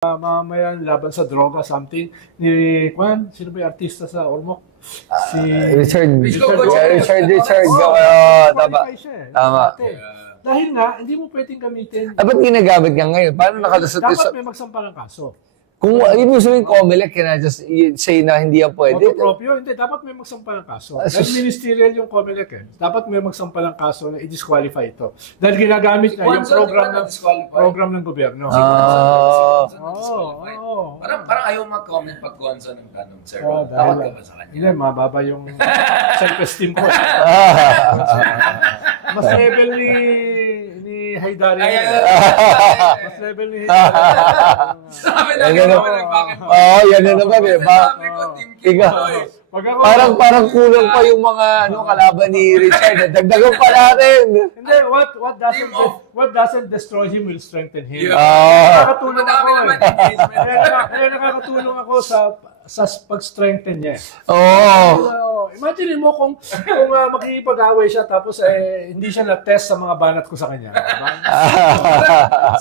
mamaya laban sa droga, something. Ni Juan, sino ba yung artista sa Ormoc? Si Richard. Tama. Tama. Dahil nga, hindi mo pwedeng gamitin. Ba't ginagamit nga ngayon? Paano nakalusot? Dapat may magsampa ng kaso. Kung ibig sabihin Comelec, can I just say na hindi yan pwede? Autopropio, hindi. Dapat may magsampa ng kaso. Dahil ministerial yung Comelec eh. Dapat may magsampa ng kaso na i-disqualify ito. Dahil ginagamit na yung program ng gobyerno. Parang ayaw mag-comment pag Gonzo ng tanong, sir. Tawag ka ba sa kanya? Hindi, mababa yung self-esteem ko. Mas level ni Haydari. Mas level ni Haydari. Sabi na bakit? Yan na naman eh. Parang kulang pa yung mga kalaban ni Richard. Dagdagan pa natin. Hindi, what doesn't destroy him will strengthen him. Nakakatulong ako. Nakakatulong ako sa pag-strengthen niya. Imagine mo kung makikipag-away siya tapos hindi siya na-test sa mga banat ko sa kanya.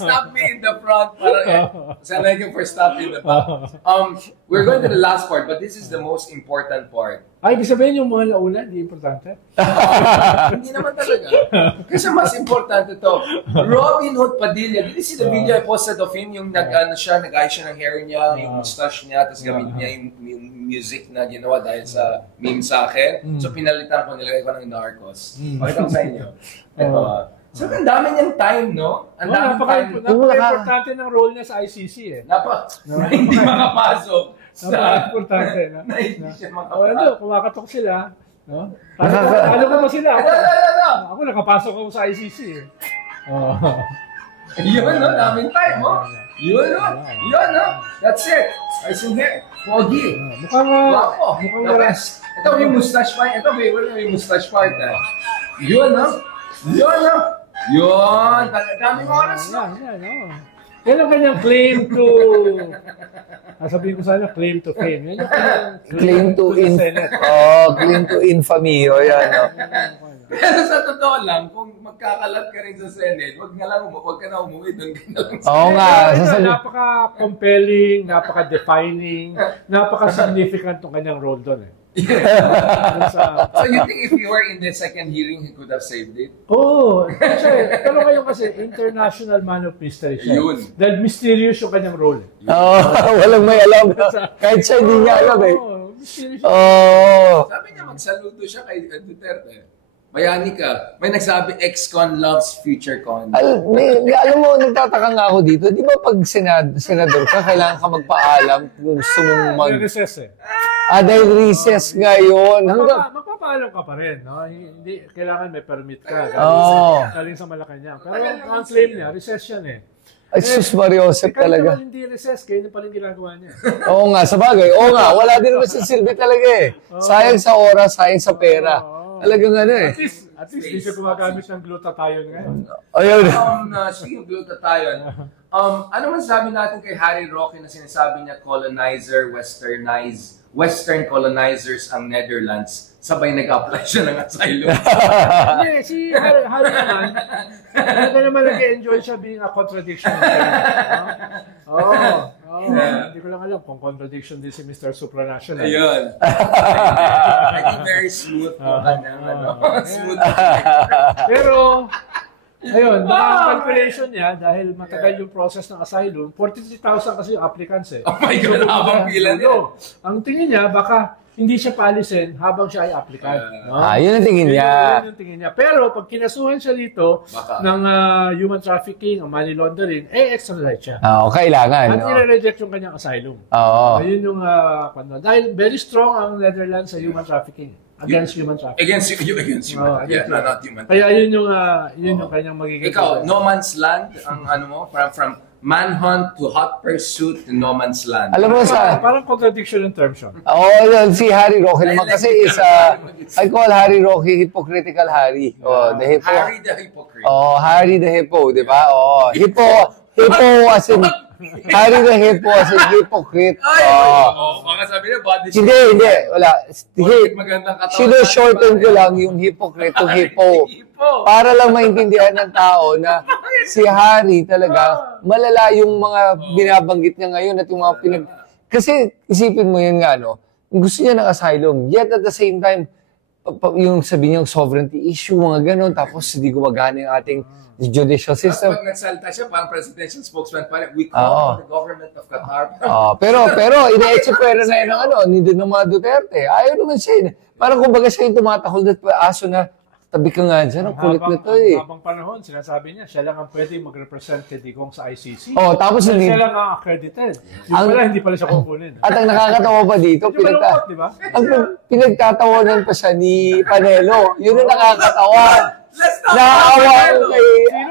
Stop me in the front. Sana yung first stop in the back. We're going to the last part, but this is the most important part. Ay, ibig sabihin yung mga nauna, hindi importante? Hindi naman talaga. Kasi mas importante to. Robin Hood Padilla. Did you see the video I posted of him? Yung nag-ayos siya ng hair niya, yung mustache niya, tapos gamit niya yung music na ginawa dahil sa meme sa akin. So pinalitan ko, nilagay ko ng Narcos. Pakita ko sa inyo. Ito. So, ang dami niyang time, no? Ang dami time. Napaka-importante ng role niya sa ICC eh. Hindi makapasok. Napaka-importante na. Hindi siya makapasok. Kumakatok sila. Talo ko ba sila? Ako nakapasok ako sa ICC eh. Yun, no? Daming time, no? Yun, no? That's it. I see here. Pogi. Mukhang waras. Ito yung mustache part. Ito yung mustache part. Yun, no? Yun! Daming oras na. Yan ang kanyang claim to... sabihin ko sana, claim to fame. Yan claim to claim to infamy. Yan. Pero sa totoo lang, kung magkakalat ka rin sa Senate, wag ka na umuwi doon. Napaka-compelling, napaka-defining, napaka-significant ng kanyang role doon eh. So you think if you were in the second hearing, he could have saved it? Pero ngayon kasi, international man of mystery siya. Yun. Dahil mysterious yung kanyang role. Walang may alam. Kahit siya hindi niya alam eh. Mysterious. Sabi niya, magsaludo siya kay Duterte. Bayani ka. May nagsabi, ex-con loves future con. Alam mo, nagtataka nga ako dito. Di ba pag senador ka, kailangan ka magpaalam kung gusto mong recess eh. Dahil recess ngayon. Magpapaalam ka pa rin. No? Hindi, kailangan may permit ka. Galing sa Malacanang. Pero ang claim niya, recess yan eh. Ay, sus Mariosep talaga. Kahit naman hindi recess, kaya pa rin ginagawa niya. Oo nga, sabagay. Oo nga, wala din naman sa silbi talaga eh. Sayang sa oras, sayang sa pera. Talagang eh. At least, hindi siya gumagamit ng glutathione ngayon. Ayun. Speaking of glutathione, ano man sabi natin kay Harry Roque na sinasabi niya colonizer, Western colonizers ang Netherlands, sabay nag-apply siya ng asylum. Hindi, si Harry naman, naman nag-enjoy siya being a contradiction. Hindi ko lang alam kung contradiction din si Mr. Supranational. Ayun. I think very smooth po smooth. Pero, ayun, calculation niya, dahil matagal yung process ng asylum, 43,000 kasi yung applicants eh. Oh my God, habang pila niya. Ang tingin niya, baka hindi siya palisin habang siya ay applicant. Yun ang tingin niya. Yun ang tingin niya. Pero pag kinasuhan siya dito ng human trafficking o money laundering, extradite siya. Kailangan. At i-reject yung kanyang asylum. Yun yung, dahil very strong ang Netherlands sa human trafficking. Against human trafficking. Against human trafficking. Not human trafficking. Kaya yun yung kanyang magiging... Ikaw, no man's land, ang mo, from manhunt to hot pursuit to no man's land. Alam mo parang contradiction in terms yun. Si Harry Roque naman kasi I call Harry Roque hypocritical Harry. Harry the hypocrite. Harry the hippo, di ba? Hippo as in Harry the hippo as in hypocrite. Baka sabi niya body shape. Hindi, wala. Magandang katawan. Sino-shorten ko lang yung hypocrite to hippo. Para lang maintindihan ng tao na si Harry talaga, malala yung mga binabanggit niya ngayon at yung mga Kasi isipin mo yun nga, no? Gusto niya ng asylum. Yet at the same time, yung sabi niya, sovereignty issue, mga ganon. Tapos hindi gumagana yung ating judicial system. Pag nagsalita siya, parang presidential spokesman pa rin, we call on the government of Qatar. Pero ina-exepera na yun ng hindi ng mga Duterte. Ayaw naman siya. Parang kumbaga siya yung tumatakol at aso na, tabi ka nga dyan, ang kulit na to eh. Habang panahon, sinasabi niya, siya lang ang pwede mag-represent kay Digong sa ICC. Tapos hindi. Siya lang ang accredited. Hindi pala siya kukunin. At ang nakakatawa pa dito, pinagtatawanan pa siya ni Panelo. Yun ang nakakatawa. Let's talk about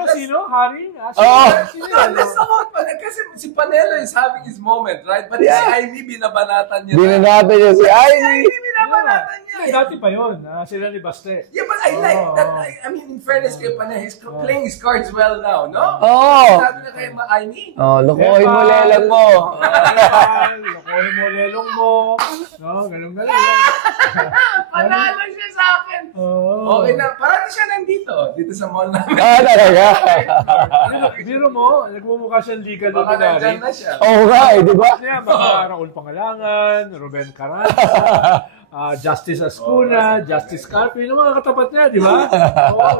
Sino? Harry? Let's talk about Panelo. Kasi si Panelo is having his moment, right? But si Amy, binabanatan niya. Binabanatan niya si Amy. Binabanatan niya. Dati pa yun. Sila ni Baste. Yeah, but I like that. I mean, in fairness kay Panelo, he's playing his cards well now, no? Sabi na kay Amy. Lokohin mo lelang mo. Lokohin mo lelong mo. Ganun. Panalo siya sa akin. Okay na. Parang siya nandito sa mall namin. Talaga? Biro mo, nagmumukha siyang legal baka luminary. nandyan na siya. Di ba? Baka Raul Pangalangan, Ruben Carranza, Justice Ascuna, Justice Carpio, yung mga katapat niya, di ba?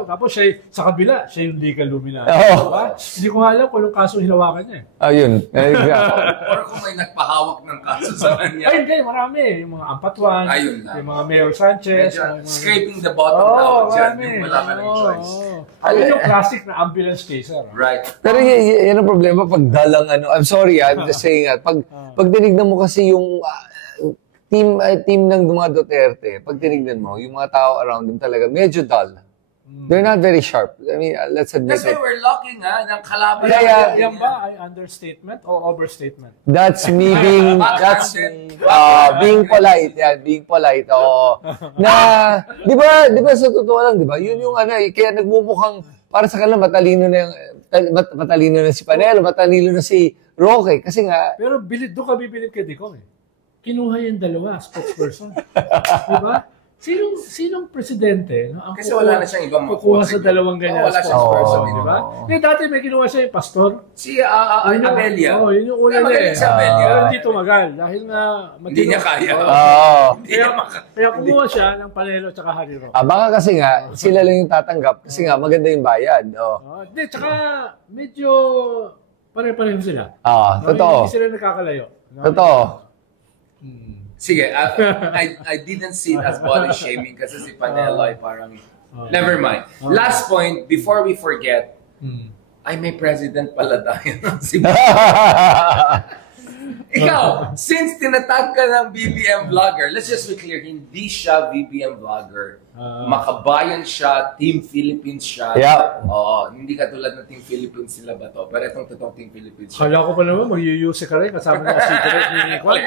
Tapos siya, sa kabila, siya yung legal luminary. Diba? Hindi ko nga alam kung anong kaso hinawakan niya. Ayun. Or kung may nagpahawak ng kaso sa kanya. Ay, hindi, marami. Yung mga Ampatuan, yung mga Mayor Sanchez. Scraping the bottom down dyan, yung wala ka ng choice. Yun yung classic na ambulance chaser. Right. Pero yan ang problema pag dalang I'm sorry, I'm just saying pag tinignan mo kasi yung team ng mga Duterte, pag tinignan mo, yung mga tao around them talaga, medyo dull. They're not very sharp. I mean, let's admit Kasi it. we're lucky ng kalaban. Yan ba ay understatement o overstatement? That's me being, being polite. Yan, being polite. Na, di ba sa totoo lang, di ba? Yun yung kaya nagmumukhang, para sa kanila, matalino na si Panelo, matalino na si Roque. Kasi nga, pero doon ka bibilib kay Digong eh. Kinuha yung dalawa, spokesperson. Diba? Sinong presidente? No? Kasi wala na siyang ibang kukuha sa dalawang ganyan spokesperson, di ba? Dati may kinuha siya yung pastor. Si Abelia. Yun yung una niya eh. Pero hindi tumagal. Dahil nga... Hindi niya kaya. Kaya kumuha siya ng Panelo at Harry Roque. Baka kasi nga, sila lang yung tatanggap. Kasi nga, maganda yung bayad. Hindi, tsaka medyo pare-pareho sila. Totoo. Hindi sila nakakalayo. Totoo. Sige, I didn't see it as body shaming kasi si Panelo ay parang, never mind. Last point, before we forget, ay may president pala tayo. Ikaw, since tinatag ka ng BBM vlogger, let's just be clear, hindi siya BBM vlogger. Makabayan siya, Team Philippines siya. Hindi katulad ng Team Philippines sila ba to? Pero itong totoong Team Philippines siya. Kala ko pa naman, mag-UUC ka rin, kasama ng secret ni Nicole.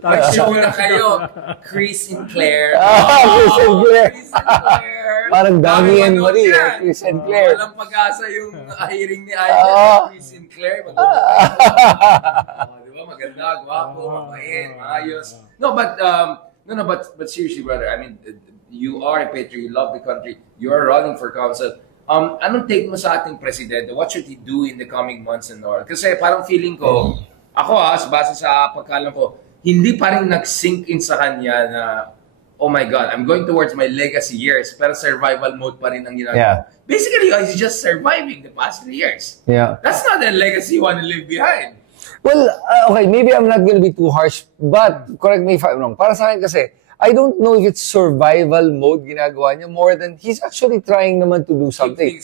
Mag-show na kayo, Chris Sinclair. Chris Sinclair. Parang Dami and Marie, Chris Sinclair. Walang pag-asa yung hiring ni Ayan, Chris Sinclair. Diba? Maganda, gwapo, mabait, maayos. No, but seriously, brother, I mean, you are a patriot, you love the country, you are running for council. Anong take mo sa ating presidente? What should he do in the coming months and all? Kasi parang feeling ko, ako base sa pagkalam ko, hindi pa rin nag-sink in sa kanya na, oh my God, I'm going towards my legacy years, pero survival mode pa rin ang ginagawa. Basically, he's just surviving the past 3 years. That's not a legacy you want to leave behind. Well, okay, maybe I'm not gonna be too harsh, but correct me if I'm wrong. Para sa akin kasi, I don't know if it's survival mode ginagawa niya more than he's actually trying naman to do something.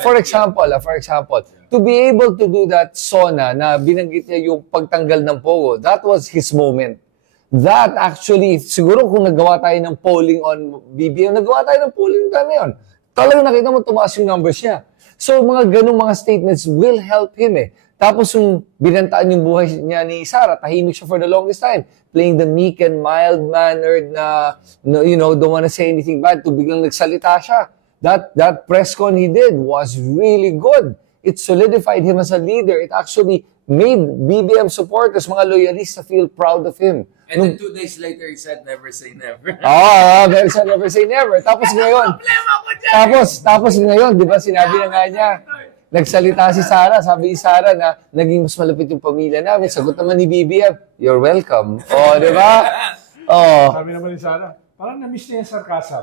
For example, to be able to do that SONA na binanggit niya yung pagtanggal ng Pogo, that was his moment. That actually, siguro kung nagawa tayo ng polling on BBM, nagawa tayo ng polling na yun. Talagang nakita mo tumaas yung numbers niya. So mga ganung mga statements will help him eh. Tapos yung binantaan yung buhay niya ni Sara, tahimik siya for the longest time. Playing the meek and mild-mannered na, don't wanna say anything bad, to biglang nagsalita siya. That press con he did was really good. It solidified him as a leader. It actually made BBM supporters, mga loyalista, feel proud of him. And then 2 days later, he said, never say never. Very sad, never say never. Tapos ngayon, tapos ngayon, di ba, sinabi na nga niya, nagsalita si Sarah, sabi ni Sarah na naging mas malapit yung pamilya namin. Sagot naman ni BBM, you're welcome. Di ba? Sabi naman ni Sarah, parang na-miss niya yung sarcasm.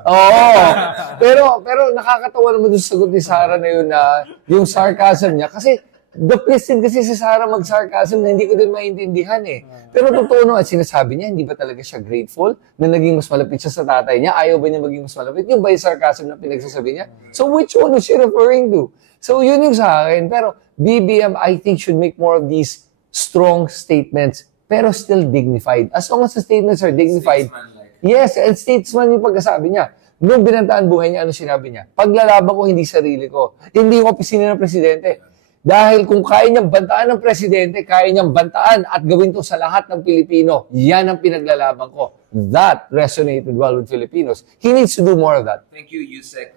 Pero nakakatawa naman yung sagot ni Sarah na yun na yung sarcasm niya. Kasi depressed kasi si Sarah mag-sarcasm na hindi ko din maintindihan eh. Pero totoo no, at sinasabi niya, hindi ba talaga siya grateful na naging mas malapit siya sa tatay niya? Ayaw ba niya maging mas malapit? Yung ba yung sarcasm na pinagsasabi niya? So which one was she referring to? So yun yung sa akin. Pero BBM, I think, should make more of these strong statements, pero still dignified. As long as the statements are dignified, yes, and statesman yung pagkasabi niya. Nung binantaan buhay niya, ano sinabi niya? Paglalaban ko, hindi sarili ko. Hindi yung opisina ng presidente. Dahil kung kaya niyang bantaan ng presidente, kaya niyang bantaan at gawin to sa lahat ng Pilipino. Yan ang pinaglalaban ko. That resonated well with Filipinos. He needs to do more of that. Thank you, Yusek.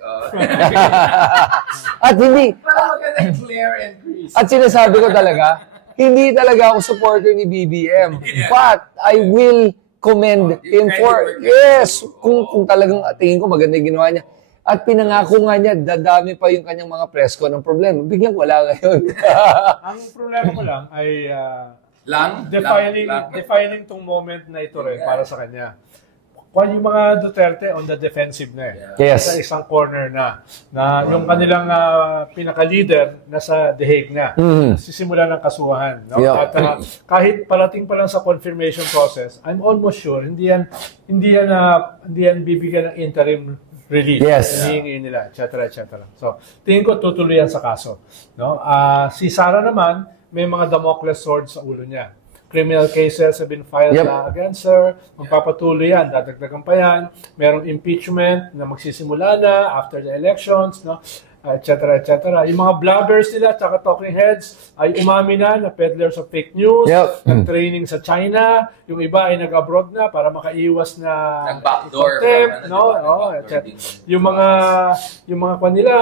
At hindi... Parang maganda Claire and Chris. At sinasabi ko talaga, hindi talaga ako supporter ni BBM. But I will commend him for... Yes! Kung talagang tingin ko maganda yung ginawa niya. At pinangako nga niya, dadami pa yung kanyang mga presko ng problema. Biglang wala ngayon. Ang problema ko lang ay Lang? defining tong moment na ito rin para sa kanya. Kung yung mga Duterte on the defensive na Yes. sa isang corner na yung kanilang pinaka-leader nasa The Hague na. Sisimula ng kasuhan. No? Yeah. At kahit parating pa lang sa confirmation process, I'm almost sure hindi yan bibigyan ng interim release. Yes. Hinihingi nila, etc. So, tingin ko tutuloy yan sa kaso. No? Si Sara naman, may mga Damocles sword sa ulo niya. Criminal cases have been filed against her. Magpapatuloy yan. Dadagdagan pa yan. Merong impeachment na magsisimula na after the elections. No? Etc. Yung mga blabbers nila, tsaka talking heads, ay umami na peddlers of fake news, nag-training sa China, yung iba ay nag-abroad na para makaiwas na nag-backdoor. Yung mga kanila,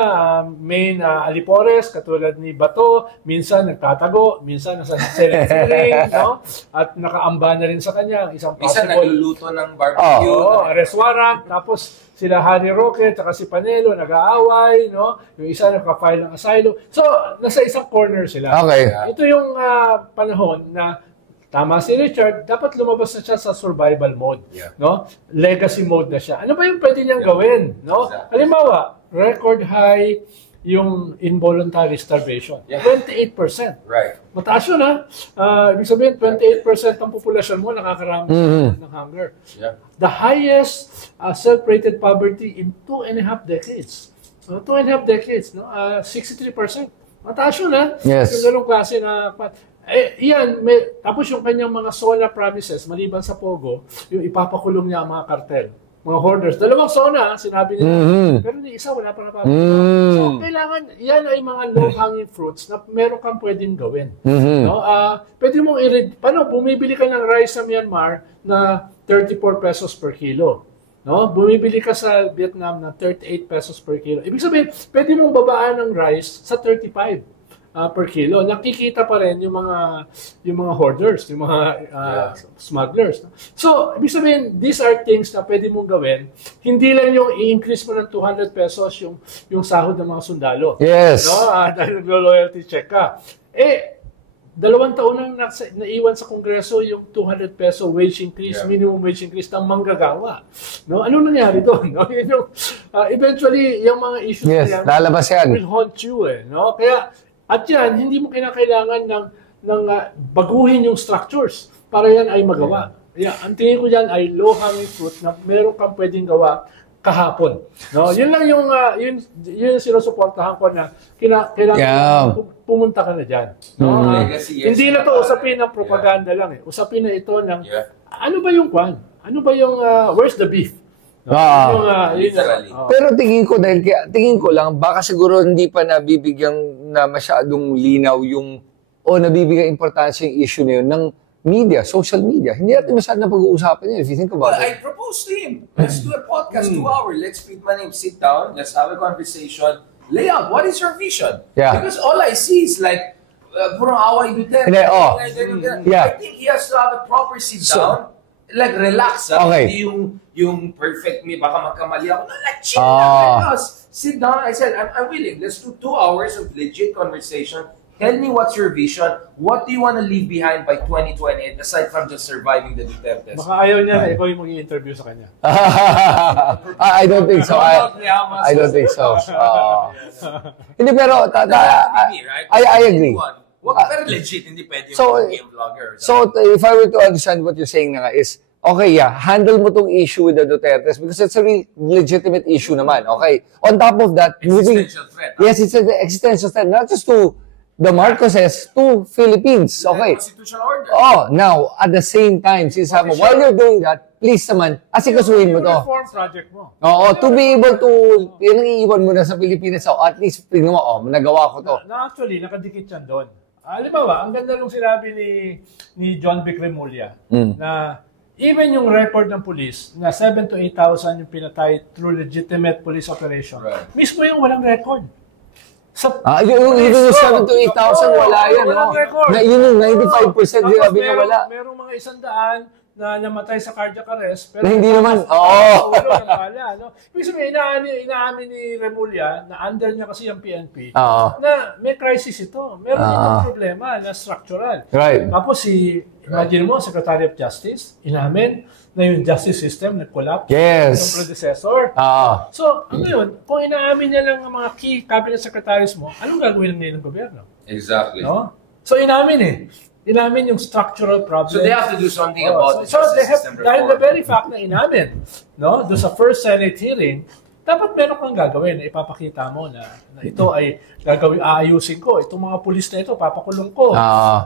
main alipores, katulad ni Bato, minsan nagtatago, minsan nasa select no? At nakaamba na rin sa kanya, isang minsan possible... nagluluto ng barbecue. Arrest warrant, tapos sila Harry Roque, tsaka si Panelo, nag-aaway, no? Yung isa naka-file ng asylum. So, nasa isang corner sila. Okay. Ito yung panahon na tama si Richard, dapat lumabas na siya sa survival mode, no? Legacy mode na siya. Ano ba yung pwede niyang gawin, no? Halimbawa, record high yung involuntary starvation. 28%. Right. Mataas yun, ha? Ibig sabihin, 28% ng populasyon mo nakakaramdam ng hunger. Yeah. The highest self-rated poverty in 2.5 decades. 2.5 decades, no? 63%. Mataas yun, ha? Yes. Yung ganong klase na... tapos yung kanyang mga SONA promises, maliban sa Pogo, yung ipapakulong niya ang mga kartel. Mga hoarders. 2 SONA, sinabi nila. Pero ni isa, wala pa napapagod. So, kailangan, yan ay mga low-hanging fruits na meron kang pwedeng gawin. No? Pwede mong paano, bumibili ka ng rice sa Myanmar na 34 pesos per kilo. No? Bumibili ka sa Vietnam na 38 pesos per kilo. Ibig sabihin, pwede mong babaan ng rice sa 35 per kilo. Nakikita pa rin yung mga hoarders, yung mga smugglers. So, ibig sabihin, these are things na pwede mong gawin. Hindi lang yung i-increase mo ng 200 pesos yung sahod ng mga sundalo. Yes. No? Dahil naglo-loyalty check ka. 2 taon nang naiwan sa Kongreso yung 200 peso wage increase, minimum wage increase ng manggagawa. No? Ano nangyari doon? No? Eventually, yung mga issues na yan, lalabas yan. Will haunt you. No? Kaya, at yan, hindi mo kinakailangan ng baguhin yung structures para yan ay magawa. Ang tingin ko dyan ay low-hanging fruit na meron kang pwedeng gawa kahapon. No? Yun lang yung sinusuportahan ko na kailangan pumunta ka na dyan. No? Hindi na to usapin ng propaganda lang. Usapin na ito ng ano ba yung kwan? Ano ba yung where's the beef? Pero tingin ko lang, baka siguro hindi pa nabibigyan na masyadong linaw nabibigyan importansya yung issue na yun ng media, social media. Hindi natin masyadong napag-uusapan yun if you think about it. I proposed to him. Let's do a podcast, 2 hours. Let's meet my name, sit down, let's have a conversation. Lay out, what is your vision? Yeah. Because all I see is like, puro away Duterte. I think he has to have a proper sit down. like relax, Okay. Hindi yung perfect me, baka magkamali ako. No, like chill lang, let us sit down. I said, I'm willing. Let's do 2 hours of legit conversation. Tell me what's your vision. What do you want to leave behind by 2028 aside from just surviving the Dutertes? Baka ayaw niya na ikaw yung mag-i-interview sa kanya. I don't think so. I don't think so. Hindi, pero I agree. Pero legit, hindi pwede So, yung game vlogger. So, if I were to understand what you're saying na nga is, okay, yeah, handle mo tong issue with the Dutertes because it's a real legitimate issue naman. Okay. On top of that, Existential threat. Yes, it's an existential threat. Not just to the Marcoses, to Philippines. Okay. Constitutional order. Oh, now, at the same time, sinasama, while you're doing that, please naman, asikasuhin mo to. Yung reform project mo. Oo, to be able to, yun ang iiwan mo na sa Pilipinas, so at least, tingnan mo, nagawa ko to. Na actually, nakadikit yan doon. Halimbawa, ang ganda nung sinabi ni John Vic Remulla na even yung record ng police na 7,000 to 8,000 yung pinatay through legitimate police operation, mismo yung walang record. Even yung 7,000 to 8,000, wala yan. Walang record. Na, yun yung 95% sinabi na wala. Merong mga 100 na namatay sa cardiac arrest. Pero na hindi naman, Ibig sabihin, inaamin ni Remulla na under niya kasi yung PNP Oo. na may crisis ito. Meron itong problema na structural. Right. Tapos imagine mo, Secretary of Justice, inamin na yung justice system nag-collapse. Yes. Yung predecessor. So, ano yun? Kung inaamin niya lang ang mga key cabinet secretaries mo, anong gagawin ngayon ng gobyerno? Exactly. No? So, inamin Inamin yung structural problem. So they have to do something about the so justice they have, system dahil reform. the very fact na inamin, no, doon sa first Senate hearing, dapat meron kang gagawin. Ipapakita mo na ito ay gagawin, aayusin ko. Itong mga pulis na ito, papakulong ko.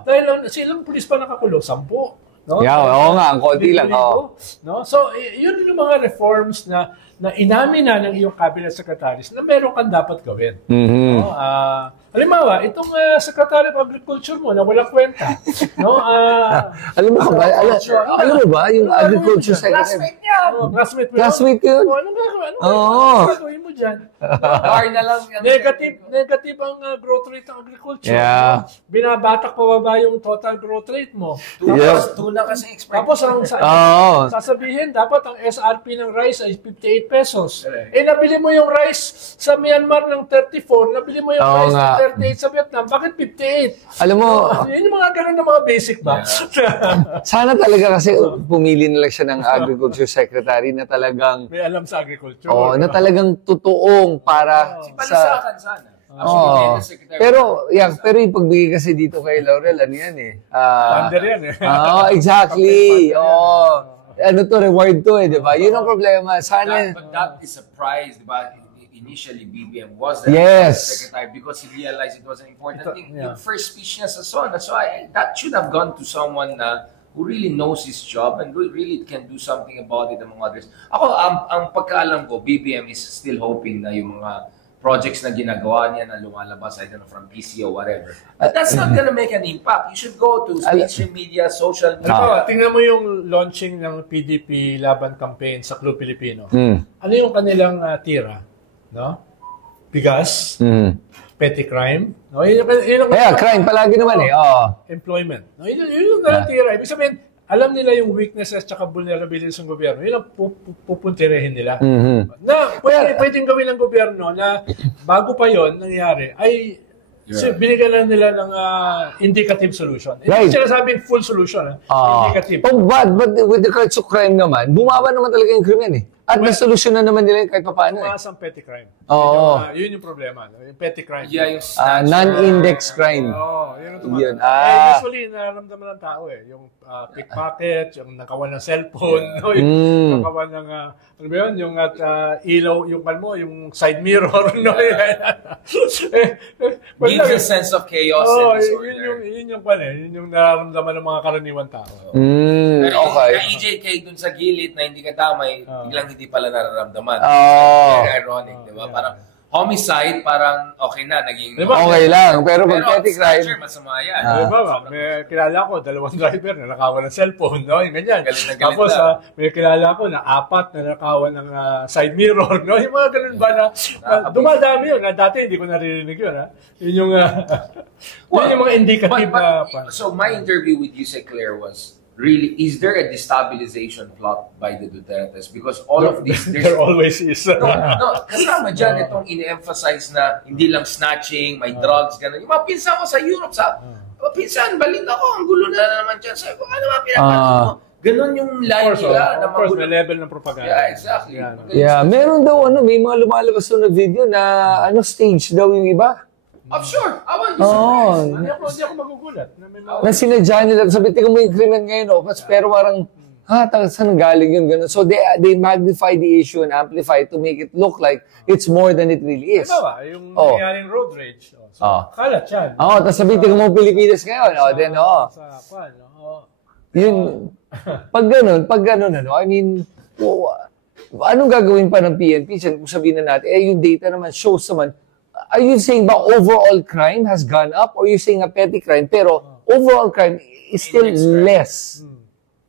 Dahil silang pulis pa nakakulong? 10. No? Yeah, oo nga, ang konti lang. No? So, yun yung mga reforms na inamin na ng iyong cabinet secretaries na meron kang dapat gawin. No? Halimbawa, itong Secretary of Agriculture mo na walang kwenta. No? Alam mo ba, yung Agriculture Secretary? Classmate yun. Anong gagawin mo dyan? Bar na lang. Negative ang growth rate ng agriculture. Yeah. No? Binabatak pababa yung total growth rate mo. Tuna kasi expert. Tapos ang sasabihin, dapat ang SRP ng rice ay 58 pesos. Nabili mo yung rice sa Myanmar ng 34, nabili mo yung rice ng 38 sa Vietnam. Bakit 58? Alam mo, yun yung mga ganun na mga basic ba? sana talaga kasi pumili na lang siya ng Agriculture Secretary na talagang may alam sa agriculture. na talagang totoong para Palisakan sana. Pero yung pagbigay kasi dito kay Laurel, ano yan Thunder yan exactly. Ano to, reward to di ba? Yun ang problema. Sana... But that is a prize, di ba? Initially, BBM was the secretary because he realized it was an important thing. Yung first speech niya sa SONA. So that should have gone to someone who really knows his job and really can do something about it among others. Ako, ang pagkaalam ko, BBM is still hoping na yung mga projects na ginagawa niya na lumalabas, I don't know, from PC or whatever. But that's not gonna make an impact. You should go to mainstream media, social media. Tingnan mo yung launching ng PDP Laban campaign sa Club Pilipino. Ano yung kanilang tira? No? Bigas, petty crime, no? crime palagi naman employment. No? Yun yung tira. Ibig sabihin, alam nila yung weaknesses at vulnerabilities ng gobyerno. Yun ang pupuntirehin nila. Na pwedeng gawin ng gobyerno na bago pa yon nangyari, ay binigyan na nila ng indicative solution. Hindi sila sabing full solution. Indicative. But with regards to crime naman, bumaba naman talaga yung krimen At nasolusyon na naman nila kahit paano Tumaas ang petty crime. Yun yung problema. Yung petty crime. Yeah, yung non-index crime. Yun ang tumaas. Usually, nararamdaman ng tao Yung pickpocket, yung nakawan ng cellphone, yung nakawan ng, ano ba yun? Yung ilaw, yung palmo, yung side mirror. Gives a sense of chaos and disorder. Yun yung nararamdaman ng mga karaniwan tao. Pero EJK dun sa gilid na hindi katamay, biglang hindi pala nararamdaman. Very ironic, di ba? Parang homicide, parang okay na, naging... Okay lang, pero pag petty crime... masama yan. May kilala ko, 2 driver na nakawan ng cellphone, no? Yung ganyan. Tapos, may kilala ko na 4 na nakawan ng side mirror, no? Yung mga ganun ba na... dumadami yun. Dati hindi ko naririnig yun, Yun yung... yun yung mga indicative na... So, my interview with Yusek Claire was really, is there a destabilization plot by the Dutertes? Because all of this, There always is. no, kasama dyan itong in-emphasize na hindi lang snatching, may drugs, gano'n. Yung mga pinsan ko sa Europe, pinsan, balik ako, ang gulo na naman dyan. Sabi ko, ano mga pinapanood mo? Ganon yung line nila. Of course, may level ng propaganda. Yeah, exactly. Yeah, meron daw, may mga lumalabas na video na, stage daw yung iba. I'm sure. I won't be surprised. Hindi ako magugulat. Na sinadya nila, sabi, tingnan mo yung krimen ngayon, pero parang, saan galing yun, gano'n. So, they magnify the issue and amplify to make it look like it's more than it really is. Ito yung nangyaring road rage. So, kalat yan. Tapos sabi, tingnan mo Pilipinas ngayon. Sa kwan. Yun, pag ganun, I mean, anong gagawin pa ng PNP? Kung sabihin na natin, yung data naman shows naman, are you saying ba overall crime has gone up or you saying a petty crime pero overall crime is still less?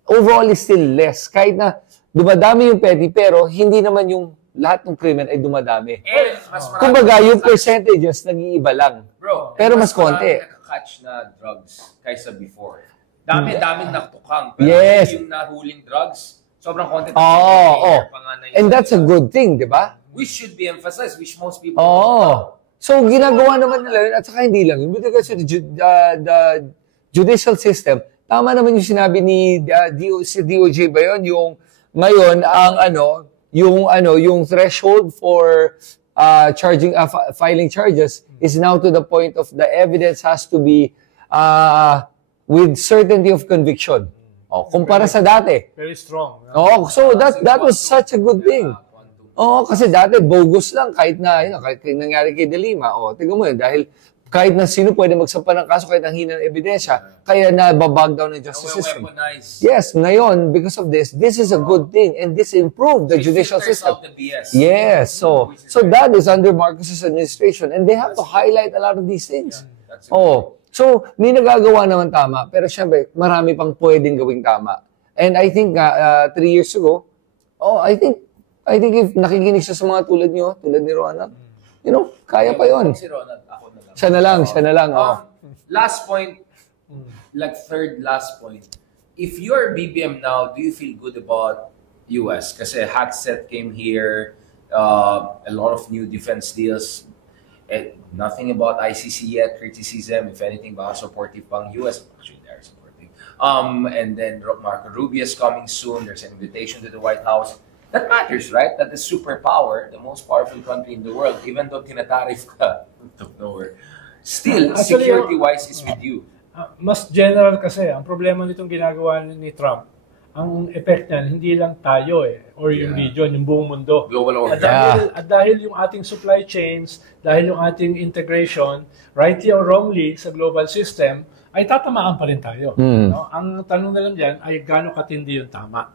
Overall is still less. Kahit na dumadami yung petty pero hindi naman yung lahat ng krimen ay dumadami. Kumbaga, yung percentages nag-iiba lang. Bro, pero mas konti. Nakaka-catch na drugs kaysa before. Dami-daming natukang. Pero yung nahuling drugs, sobrang konti. And that's a good thing, di ba? Which should be emphasized, which most people don't know. So, ginagawa naman nila, at saka hindi lang, with regards to the judicial system, tama naman yung sinabi ni DOJ ba yun? Yung, ngayon, yung threshold for filing charges is now to the point of the evidence has to be with certainty of conviction. Kumpara sa dati. Very strong. So that was such a good thing. Kasi dati, bogus lang, kahit nangyari kay De Lima. Tingnan mo yun, dahil kahit na sino pwede magsampa ng kaso, kahit ang hina ng ebidensya, kaya nababag down ng justice system. Yes, ngayon, because of this is a good thing, and this improved the judicial system. Yes, so that is under Marcos's administration, and they have to highlight a lot of these things. So, may nagagawa naman tama, pero syempre, marami pang pwedeng gawing tama. And I think 3 years ago, I think if nakikinig siya sa mga tulad niyo, tulad ni Ronald, kaya pa yon. Si Ronald, ako na lang. Siya na lang. Last point, like third last point. If you're BBM now, do you feel good about US? Kasi Hackset came here, a lot of new defense deals. Nothing about ICC yet, criticism, if anything, baka supportive pang US. Actually, they're supportive. And then Marco Rubio is coming soon. There's an invitation to the White House. That matters, right? That the superpower, the most powerful country in the world, even though tinatarif ka to nowhere, still, security-wise, is with you. Mas general kasi, ang problema nitong ginagawa ni Trump, ang effect niyan, hindi lang tayo or yung region, yung buong mundo. Global order. At dahil yung ating supply chains, dahil yung ating integration, rightly or wrongly, sa global system, ay tatamaan pa rin tayo. No? Ang tanong na lang dyan ay gaano katindi yung tama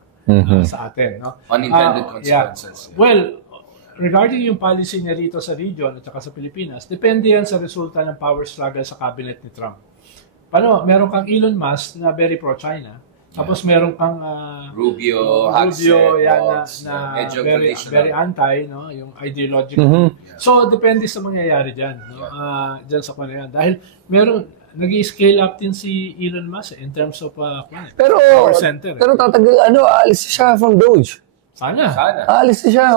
sa atin. No? Unintended consequences. Yeah. Well, regarding yung policy niya rito sa region at saka sa Pilipinas, depende yan sa resulta ng power struggle sa cabinet ni Trump. Meron kang Elon Musk na very pro-China. Tapos meron kang Rubio, Hackset, na very anti, no, yung ideological. So depende sa mangyayari diyan, no. Diyan sa kanila dahil nag-scale up din si Elon Musk in terms of power center. Pero alis siya from Doge. Sana. Alis siya.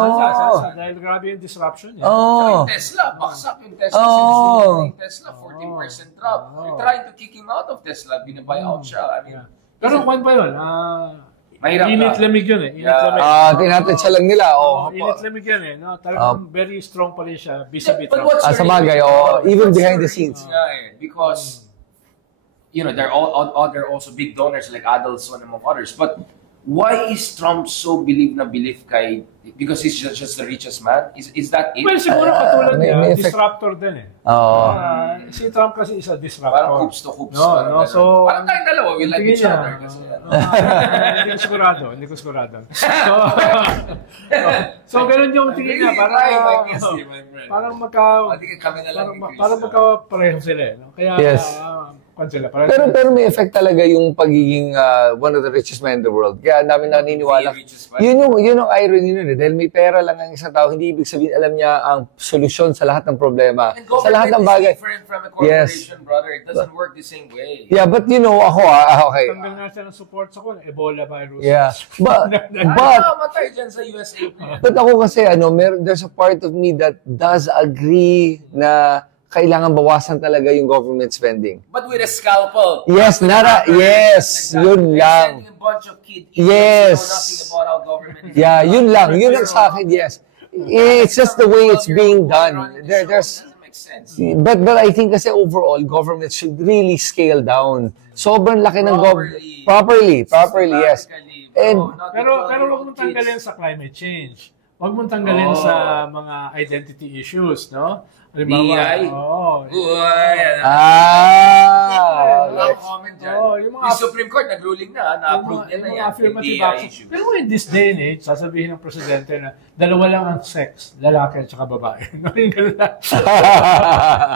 Dahil grabe yung disruption. Tesla, baksak yung Tesla. Yung Tesla, 14% drop. They're trying to kick him out of Tesla. Binabuy out siya. I mean, pero kung pa yun, init-lamig yun tinatensya lang nila. Init-lamig yun no? Talagang very strong pa rin siya. Vis-a-vis Trump. Sa bagay, even behind the scenes. Because, they're also big donors like Adelson among others. But why is Trump so believe kay, because he's just the richest man? Is that it? Well, siguro katulad niya, disruptor din si Trump kasi is a disruptor. Parang coops to coops. No. So, parang tayong dalawa, we like each other. Hindi ko sigurado. So, ganun yung tingin niya. Parang magka-pareho sila. No? Kaya, Kansela. Pero may effect talaga yung pagiging one of the richest men in the world. Kaya ang dami naniniwala. Yun yung irony nun eh. Dahil may pera lang ang isang tao, hindi ibig sabihin alam niya ang solusyon sa lahat ng problema. Sa lahat ng bagay. Different from a corporation, brother. It doesn't work the same way. Yeah, but you know, ako okay. Tanggal nga siya ng support sa Ebola virus. Yeah. But matay dyan sa USA. But ako kasi, there's a part of me that does agree na kailangan bawasan talaga yung government spending. But with a scalpel. Yes, yun lang. A bunch of kids yes. Know nothing about our government. Yeah, yun lang. Yun ang sa akin, yes. It's just the way it's being done. There's But I think kasi overall, government should really scale down. Sobrang laki ng government. Properly, yes. And pero wag mong tanggalin sa climate change. Wag mong tanggalin sa mga identity issues, no? Halimbawa, comment dyan. Yung Supreme Court nag-ruling na-approve niya na yan. Affirmative action. Pero in this day and age, sasabihin ng presidente na dalawa lang ang sex, lalaki at saka babae.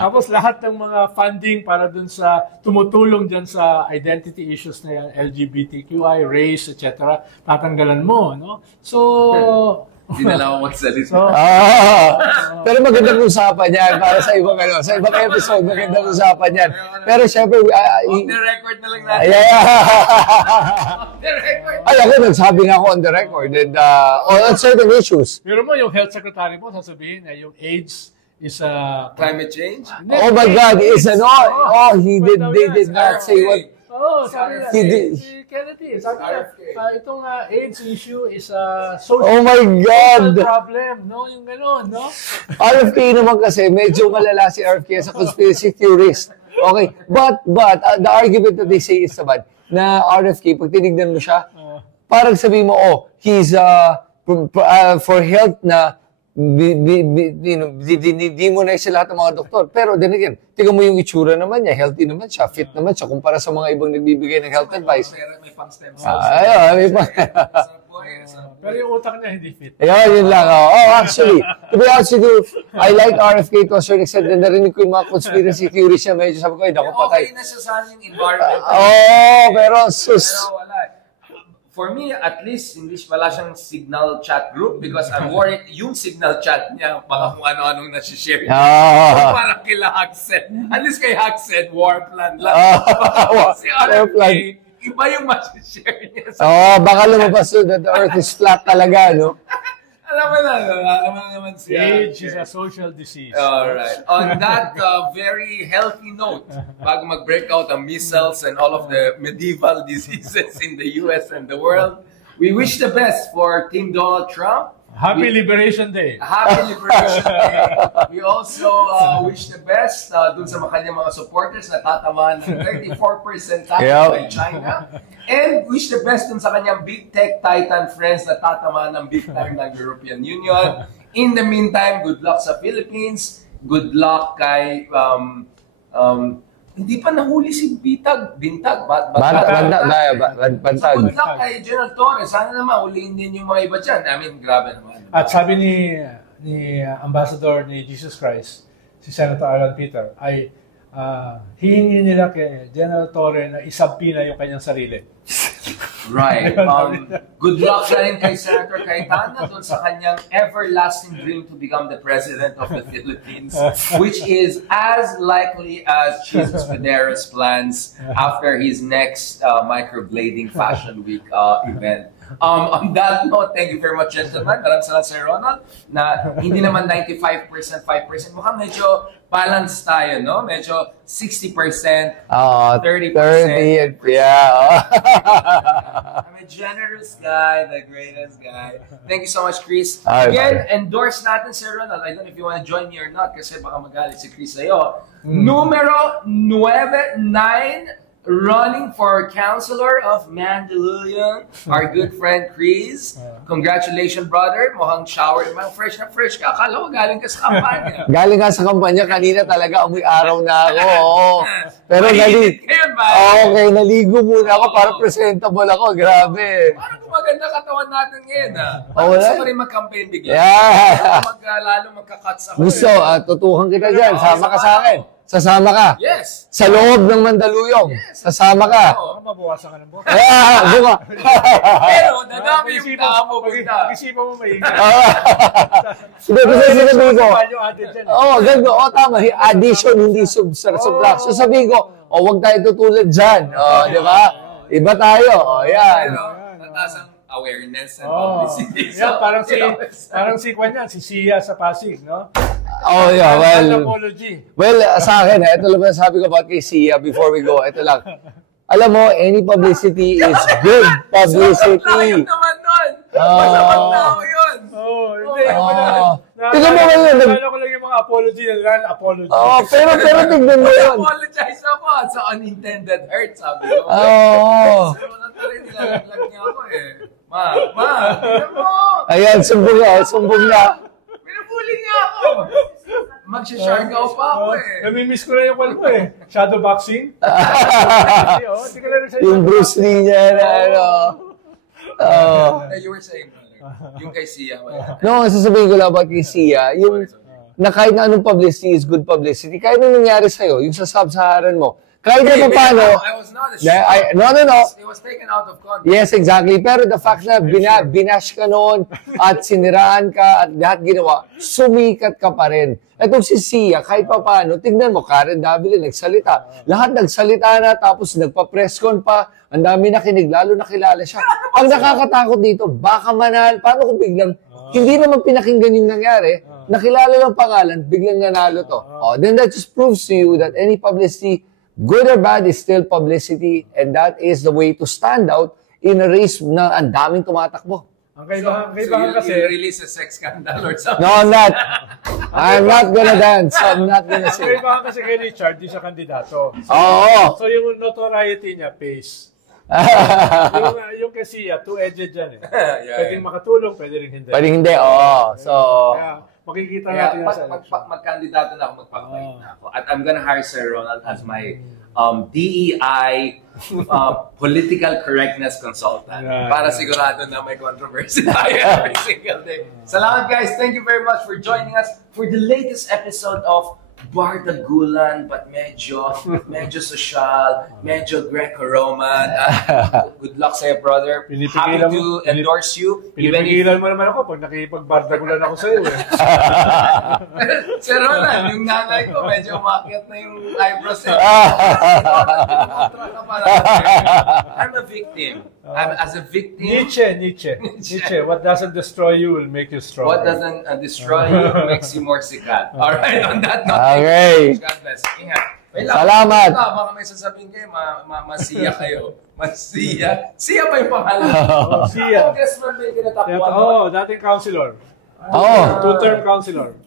Tapos lahat ng mga funding para dun sa tumutulong dyan sa identity issues na yan, LGBTQI, race, etc., tatanggalan mo, no? So, hindi na lang ako magsalita. Pero magandang usapan yan para sa ibang sa ibang episode, magandang usapan yan. Pero syempre, on the record na lang natin. On the record. Ako, nagsabi nga ako on the record and on certain issues. Pero mo, yung health secretary mo, sasabihin na yung AIDS is climate change? Oh my God, is they did not say what. Sabi na, si Kennedy, sabi na, itong AIDS issue is a social problem, no? Yung gano'n, no? RFK naman kasi, medyo malala si RFK as a conspiracy theorist. Okay, but the argument that they say is naman, na RFK, pag tinignan mo siya, parang sabihin mo, he's for health na di mo na sa lahat ng mga doktor. Pero then again, tingnan mo yung itsura naman niya, healthy naman siya, fit naman siya, kumpara sa mga ibang nagbibigay ng health advice. May pang stem cells. May pang... Pero yung utak niya hindi fit. Yun lang. Actually, to be honest with you, I like RFK to a certain extent, na narinig ko yung mga conspiracy theories niya, medyo sabi ko, ako patay. Okay na siya sa yung environment. Pero sus... Pero wala. For me, at least, hindi wala siyang signal chat group because I'm worried yung signal chat niya, baka kung ano-anong nasi-share niya. Parang kila Hackset. At least kay Hackset, war plan lang. Si RFK, iba yung masi-share niya. Baka lumabas that the earth is flat talaga, no? Alam mo naman siya. Age is a social disease. Alright. On that very healthy note, bago mag-break out ang measles and all of the medieval diseases in the US and the world, we wish the best for Team Donald Trump. Happy Liberation Day. Happy Liberation Day. We also wish the best dun sa kanyang mga supporters na tatamaan ng 34% tax by China. And wish the best dun sa kanyang big tech titan friends na tatamaan ng big time ng European Union. In the meantime, good luck sa Philippines. Good luck kay hindi pa nahuli si Bintag. Bantag. Good luck kay General Torres. Sana naman uliin din yung mga iba dyan. I mean, grabe naman. At sabi ni Ambassador ni Jesus Christ, si Senator Alan Peter, ay hihingi nila kay General Torres na isabpina yung kanyang sarili. Right. Good luck na rin kay Senator Cayetana dun sa kanyang everlasting dream to become the President of the Philippines, which is as likely as Jesus Padera's plans after his next microblading Fashion Week event. On that note, thank you very much, gentlemen. Maraming salamat, Sir Ronald, na hindi naman 95%, 5%. Mukhang medyo balance tayo, no? Medyo 60%, 30%. 30%, yeah. I'm a generous guy, the greatest guy. Thank you so much, Chris. Again, endorse natin, Sir Ronald. I don't know if you want to join me or not kasi baka magalit si Chris sa'yo. Numero 99, running for Councilor of Mandaluyong, our good friend Chris. Congratulations, brother. Mukhang shower naman. Fresh na fresh ka. Akala ko galing ka sa kampanya. Galing ka sa kampanya. Kanina talaga amoy araw na ako. Pero naligo muna ako para presentable ako. Grabe. Parang maganda katawan natin ngayon. Gusto ko rin mag-campaign bigla. Yeah. Lalo magka-cuts ako. Gusto, tutukan kita dyan. Sama ka sa akin. sasama ka. Yes! Sa loob ng Mandaluyong, sasama ka. Oo. Baka mabawasan ka ng buhok. Buka. Pero, dadami yung tao mo punta. Pag-isipan mo may Hindi, kasi sinasabihin ko, value added dyan. ganito, tama, addition, hindi subtract. So sabihin ko, huwag tayo tutulad dyan. Di ba? Iba tayo. Yan. Pero, tataas ang awareness and publicity. Yeah, parang si Kwan yan, si Sia sa Pasig, no? Yeah, An apology. Well, sa akin, ito lang sabi ko about kay Sia before we go. Ito lang. Alam mo, any publicity is good publicity. Sobrang naman nun. Masamang tao yun. Hindi. Tignan mo ngayon. Nagkala ko lang yung mga apology na apology. Pero tignan mo yun. Apologize ako sa unintended hurt, sabi ko. Pero natuloy nilalaglag niya ako eh. Tignan mo. Ayan, sumbong na. Pinabuli niya ako. Magsha-shargaw pa ako eh. Namimiss ko na yung kwalpo eh. Shadow boxing. Yung Bruce Lee niya na You were saying, brother, yung kay Sia. No, sasabihin ko lang about kay Sia, yung na kahit na anong publicity is good publicity, kahit anong nangyari sa'yo, yung sa sub-Saharan mo, kahit na paano, I was not ashamed. no. It was taken out of context. Yes, exactly. Pero the fact na binash ka noon at siniraan ka at lahat ginawa, sumikat ka pa rin. Etong si Sia, kahit pa paano, tignan mo, Karen Davila nagsalita. Lahat nagsalita na, tapos nagpa-presscon pa, ang dami nakinig, lalo nakilala siya. Ang nakakatakot dito, baka manal, paano kung biglang, hindi naman pinakinggan yung nangyari, nakilala lang pangalan, biglang nanalo to. Then that just proves to you that any publicity, good or bad, is still publicity, and that is the way to stand out in a race na ang daming tumatakbo. Ang kaibahan kasi, you release a sex scandal or something? No, I'm not. I'm not gonna dance. I'm not gonna ang sing. kaibahan kasi kay Richard, di siya kandidato. Oo. So yung notoriety niya, pace. yung kay Sia, two-edged yan eh. Pwedeng makatulong, pwede rin hindi. Pwede hindi, So, Kaya makikita natin yan sa election. Magkandidato na ako, magpapait na ako. At I'm gonna hire Sir Ronald as my DEI political correctness consultant para sigurado na may controversy tayo every single day. Salamat guys. Thank you very much for joining us for the latest episode of Bardagulan, but medyo social, medyo Greco-Roman. Good luck sa'yo, brother. Happy to endorse you. Pinipigilan mo naman ako pag nakipagbardagulan ako sa'yo eh. Sir Ronald, yung nanay ko, medyo umakyat na yung eyebrows eh. I'm a victim. As a victim... Nietzsche. What doesn't destroy you will make you stronger. What doesn't destroy you makes you more sikat. Alright, on that note. Okay. God bless. Ingat. Salamat. Baka may sasabihin kayo, masiya kayo. Masiya. Siya ba yung pangalan? Sia. Congressman ba yung kinatapuan mo? Dating councilor. Oo. Two-term councilor.